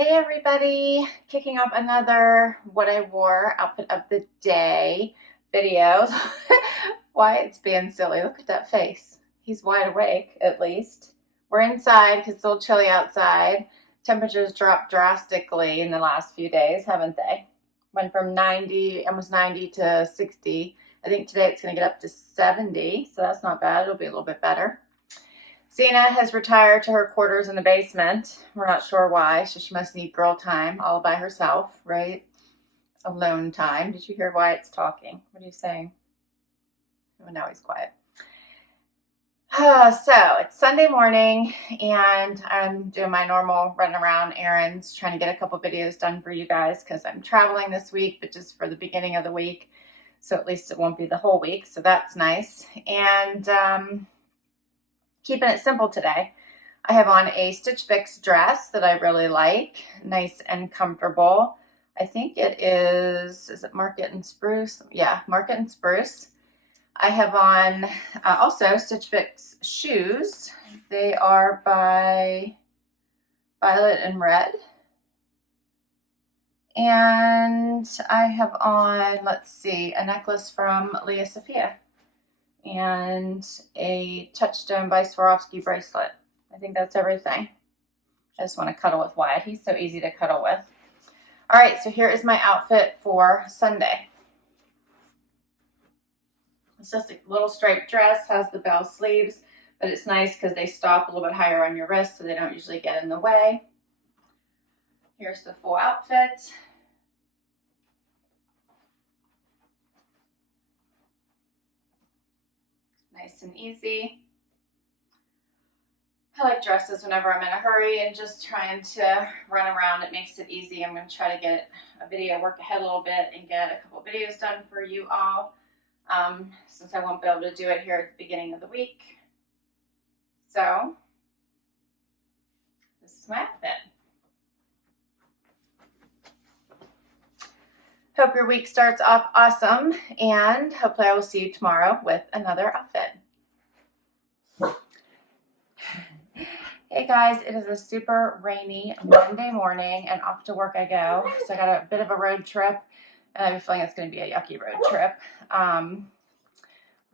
Hey everybody, kicking off another what I wore outfit of the day video. Wyatt's being silly. Look at that face. He's wide awake at least. We're inside because it's a little chilly outside. Temperatures dropped drastically in the last few days, haven't they? Went from 90, almost 90 to 60. I think today it's going to get up to 70, so that's not bad. It'll be a little bit better. Zena has retired to her quarters in the basement. We're not sure why, so she must need girl time all by herself, right? Alone time. Did you hear Wyatt's talking? What are you saying? Oh, now he's quiet. So it's Sunday morning and I'm doing my normal running around errands, trying to get a couple videos done for you guys because I'm traveling this week, but just for the beginning of the week. So at least it won't be the whole week. So that's nice. And keeping it simple today. I have on a Stitch Fix dress that I really like. Nice and comfortable. I think it is it Market and Spruce? Yeah, Market and Spruce. I have on also Stitch Fix shoes. They are by Violet and Red. And I have on, let's see, a necklace from Lia Sophia and a Touchstone by Swarovski bracelet. I think that's everything. I just want to cuddle with Wyatt. He's so easy to cuddle with. All right, so here is my outfit for Sunday. It's just a little striped dress, has the bell sleeves, but it's nice because they stop a little bit higher on your wrist so they don't usually get in the way. Here's the full outfit. Nice and easy. I like dresses whenever I'm in a hurry and just trying to run around. It makes it easy. I'm going to try to get a video, work ahead a little bit and get a couple videos done for you all since I won't be able to do it here at the beginning of the week. So this is my outfit. Hope your week starts off awesome, and hopefully I will see you tomorrow with another outfit. Hey guys, it is a super rainy Monday morning and off to work I go. So I got a bit of a road trip and I have a feeling it's going to be a yucky road trip.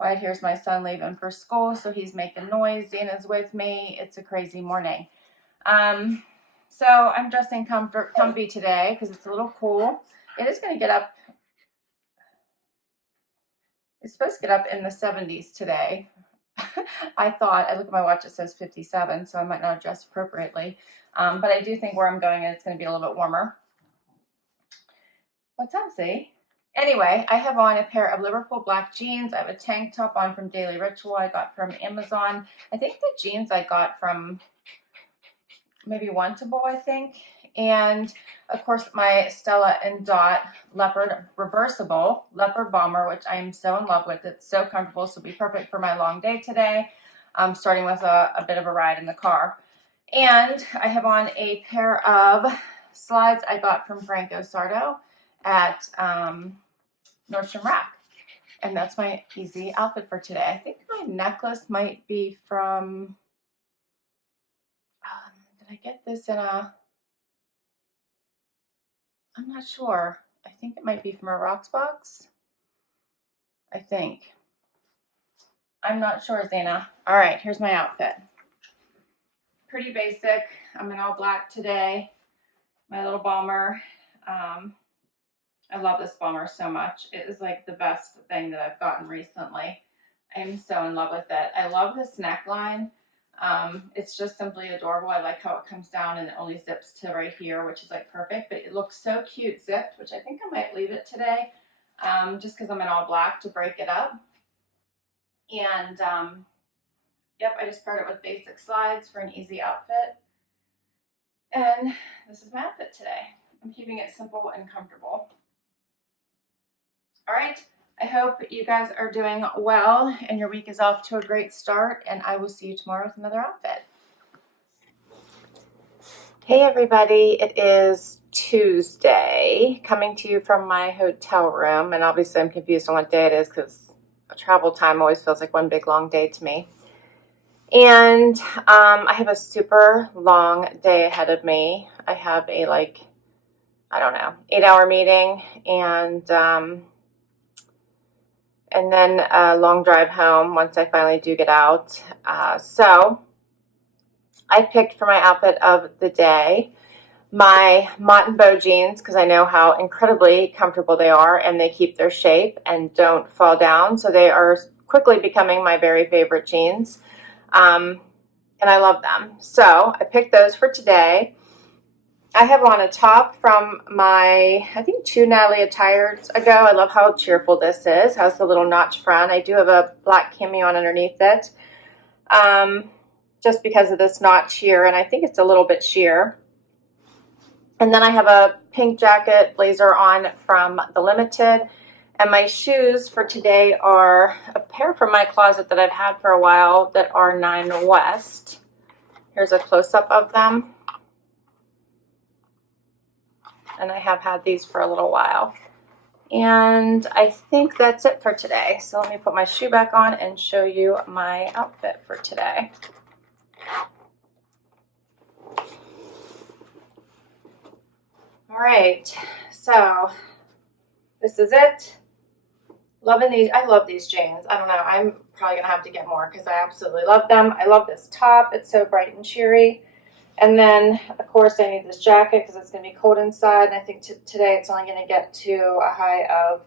Right here's my son leaving for school, so he's making noise. Zena's with me. It's a crazy morning. So I'm dressing comfy today because it's a little cool. It is going to get up. It's supposed to get up in the 70s today. I look at my watch, it says 57, so I might not dress appropriately. But I do think where I'm going, it's going to be a little bit warmer. What's up, Z? Anyway, I have on a pair of Liverpool black jeans. I have a tank top on from Daily Ritual I got from Amazon. I think the jeans I got from maybe Wantable, I think. And of course my Stella Dot leopard reversible leopard bomber, which I am so in love with. It's so comfortable, so it'll be perfect for my long day today. Starting with a bit of a ride in the car. And I have on a pair of slides I got from Franco Sarto at Nordstrom Rack. And that's my easy outfit for today. I think my necklace might be from, did I get this in a, I'm not sure. I think it might be from a Rocksbox. I think. I'm not sure, Zena. All right, here's my outfit. Pretty basic. I'm in all black today. My little bomber. I love this bomber so much. It is like the best thing that I've gotten recently. I am so in love with it. I love this neckline. It's just simply adorable. I like how it comes down and it only zips to right here, which is like perfect, but it looks so cute zipped, which I think I might leave it today, just because I'm in all black to break it up. And yep, I just paired it with basic slides for an easy outfit. And this is my outfit today. I'm keeping it simple and comfortable. All right. I hope you guys are doing well and your week is off to a great start, and I will see you tomorrow with another outfit. Hey everybody, it is Tuesday, coming to you from my hotel room, and obviously I'm confused on what day it is because travel time always feels like one big long day to me. And I have a super long day ahead of me. I have a, like, I don't know, 8-hour meeting, and then a long drive home once I finally do get out. So I picked for my outfit of the day my Mott and Bow jeans, because I know how incredibly comfortable they are, and they keep their shape and don't fall down. So they are quickly becoming my very favorite jeans. And I love them. So I picked those for today. I have on a top from my, I think, 2 Natalie Attired ago. I love how cheerful this is. It has the little notch front. I do have a black cami on underneath it, just because of this notch here, and I think it's a little bit sheer. And then I have a pink jacket blazer on from the Limited. And my shoes for today are a pair from my closet that I've had for a while that are 9 West. Here's a close-up of them. And I have had these for a little while. And I think that's it for today. So let me put my shoe back on and show you my outfit for today. All right, so this is it. Loving these. I love these jeans. I don't know. I'm probably going to have to get more because I absolutely love them. I love this top. It's so bright and cheery. And then, of course, I need this jacket because it's going to be cold inside. And I think today it's only going to get to a high of,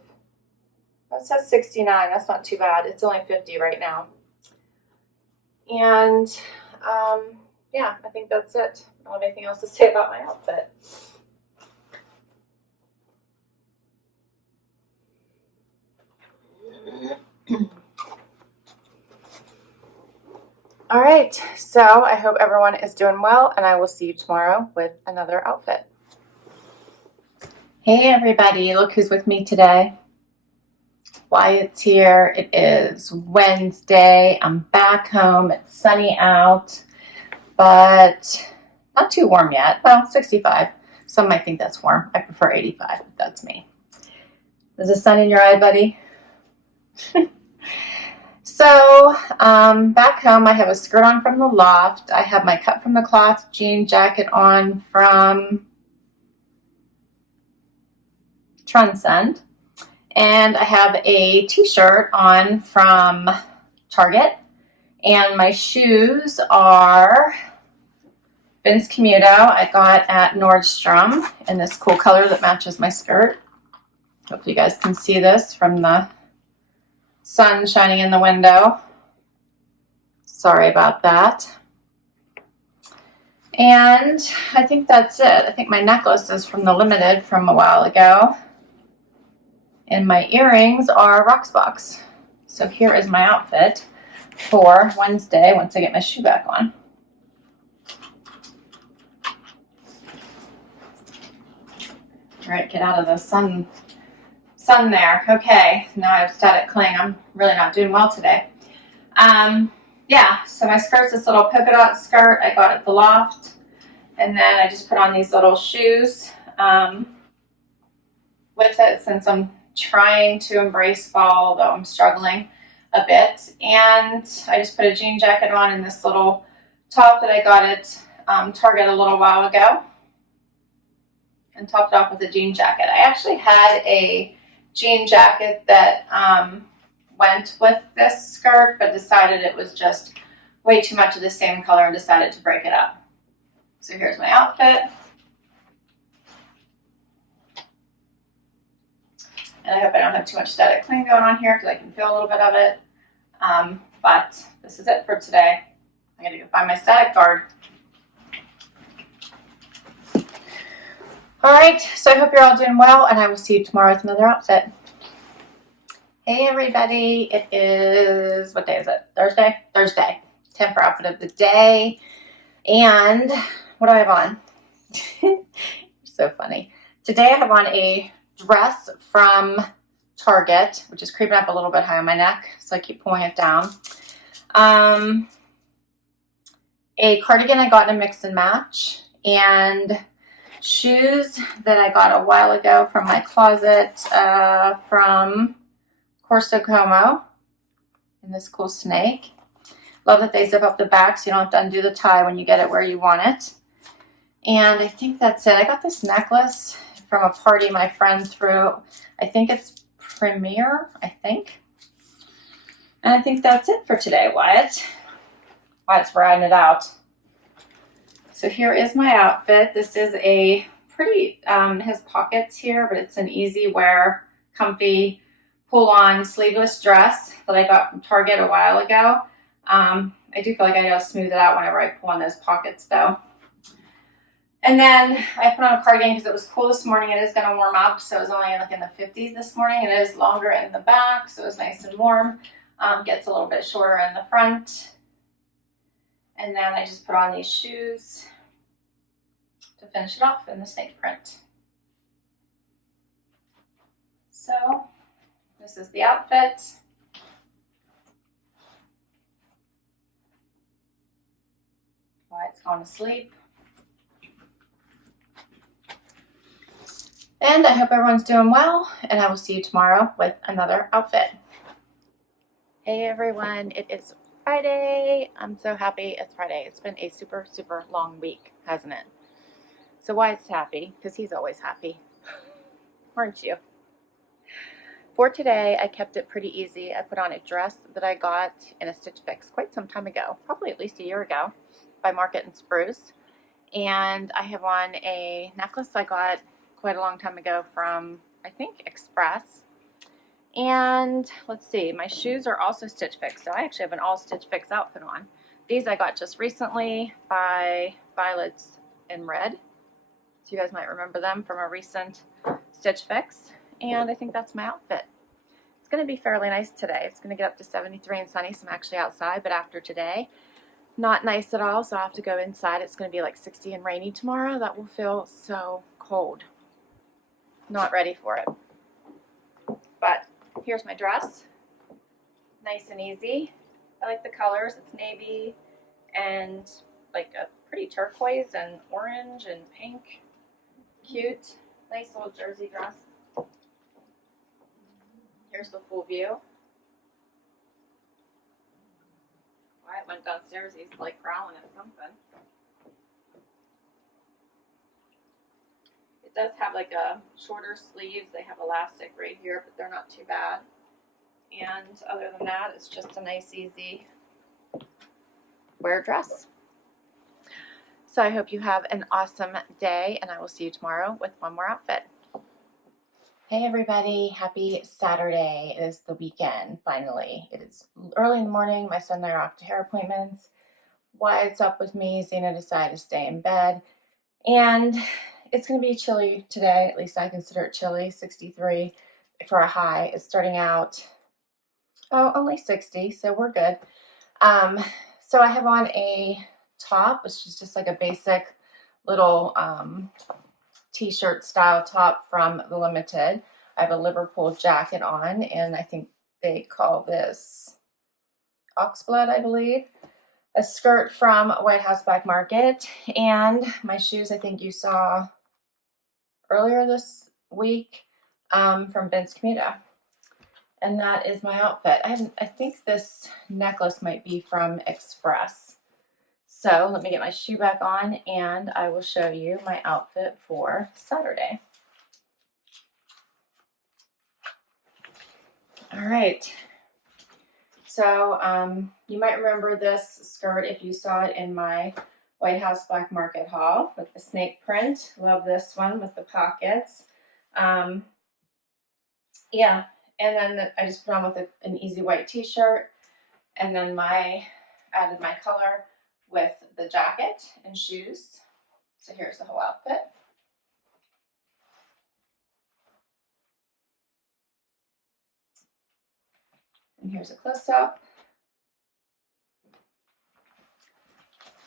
it says 69. That's not too bad. It's only 50 right now. And, yeah, I think that's it. I don't have anything else to say about my outfit. All right, so I hope everyone is doing well, and I will see you tomorrow with another outfit. Hey everybody, look who's with me today. Wyatt's here. It is Wednesday. I'm back home. It's sunny out, but not too warm yet. Well, 65. Some might think that's warm. I prefer 85, but that's me. Is the sun in your eye, buddy? So, back home, I have a skirt on from the Loft. I have my cut from the cloth jean jacket on from Trendsend. And I have a t-shirt on from Target. And my shoes are Vince Camuto. I got at Nordstrom in this cool color that matches my skirt. Hopefully you guys can see this from the sun shining in the window. Sorry about that. And I think that's it. I think my necklace is from the Limited from a while ago. And my earrings are Rocksbox. So here is my outfit for Wednesday once I get my shoe back on. All right, get out of the sun there. Okay, now I have static cling. I'm really not doing well today. Yeah, so my skirt's this little polka dot skirt I got at the Loft. And then I just put on these little shoes with it since I'm trying to embrace fall, although I'm struggling a bit. And I just put a jean jacket on and this little top that I got at Target a little while ago. And topped it off with a jean jacket. I actually had a jean jacket that went with this skirt, but decided it was just way too much of the same color and decided to break it up. So here's my outfit. And I hope I don't have too much static cling going on here because I can feel a little bit of it. But this is it for today. I'm going to go find my static guard. All right, so I hope you're all doing well, and I will see you tomorrow with another outfit. Hey everybody, it is, what day is it? Thursday? Thursday. Time for outfit of the day. And what do I have on? So funny. Today I have on a dress from Target, which is creeping up a little bit high on my neck, so I keep pulling it down. A cardigan I got in a mix and match, and shoes that I got a while ago from my closet from Corso Como in this cool snake. Love that they zip up the back so you don't have to undo the tie when you get it where you want it. And I think that's it. I got this necklace from a party my friend threw. I think it's Premier, I think. And I think that's it for today, Wyatt. Wyatt's riding it out. So here is my outfit. This is a pretty, it has pockets here, but it's an easy wear, comfy, pull-on sleeveless dress that I got from Target a while ago. I do feel like I gotta smooth it out whenever I pull on those pockets though. And then I put on a cardigan because it was cool this morning. It is going to warm up, so it was only like in the 50s this morning. It is longer in the back, so it was nice and warm. Gets a little bit shorter in the front. And then I just put on these shoes to finish it off in the snake print. So this is the outfit. Wyatt's gone to sleep. And I hope everyone's doing well, and I will see you tomorrow with another outfit. Hey everyone, it is Friday. I'm so happy it's Friday. It's been a super, super long week, hasn't it? So Wyatt's happy, because he's always happy. Aren't you? For today, I kept it pretty easy. I put on a dress that I got in a Stitch Fix quite some time ago, probably at least a year ago, by Market and Spruce. And I have on a necklace I got quite a long time ago from, I think, Express. And let's see, my shoes are also Stitch Fix, so I actually have an all Stitch Fix outfit on. These I got just recently by Violets in Red, so you guys might remember them from a recent Stitch Fix. And I think that's my outfit. It's going to be fairly nice today. It's going to get up to 73 and sunny, so I'm actually outside, but after today, not nice at all, so I have to go inside. It's going to be like 60 and rainy tomorrow. That will feel so cold. Not ready for it. But here's my dress. Nice and easy. I like the colors. It's navy and like a pretty turquoise and orange and pink. Cute. Nice little jersey dress. Here's the full view. Wyatt went downstairs. He's like growling at something. It does have like a shorter sleeves. They have elastic right here, but they're not too bad. And other than that, it's just a nice, easy wear dress. So I hope you have an awesome day, and I will see you tomorrow with one more outfit. Hey everybody, happy Saturday. It is the weekend, finally. It is early in the morning. My son and I are off to hair appointments. Wyatt's up with me. Zena decided to stay in bed. And it's going to be chilly today. At least I consider it chilly. 63 for a high. It's starting out, only 60, so we're good. So I have on a top, which is just like a basic little t-shirt style top from the Limited. I have a Liverpool jacket on, and I think they call this Oxblood, I believe. A skirt from White House Black Market, and my shoes I think you saw earlier this week from Ben's Camuto. And that is my outfit. I think this necklace might be from Express. So let me get my shoe back on, and I will show you my outfit for Saturday. All right. So you might remember this skirt if you saw it in my White House Black Market haul with the snake print. Love this one with the pockets. Yeah, and then I just put on with an easy white t-shirt, and then added my color with the jacket and shoes. So here's the whole outfit. And here's a close-up.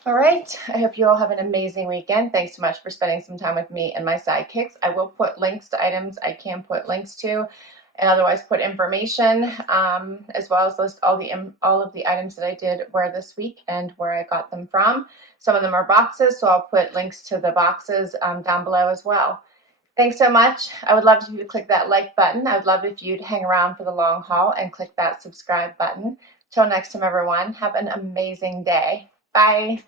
All right, I hope you all have an amazing weekend. Thanks so much for spending some time with me and my sidekicks. I will put links to items I can put links to, and otherwise put information, as well as list all of the items that I did wear this week and where I got them from. Some of them are boxes, so I'll put links to the boxes down below as well. Thanks so much. I would love for you to click that like button. I would love if you'd hang around for the long haul and click that subscribe button Till next time, everyone, have an amazing day. Bye.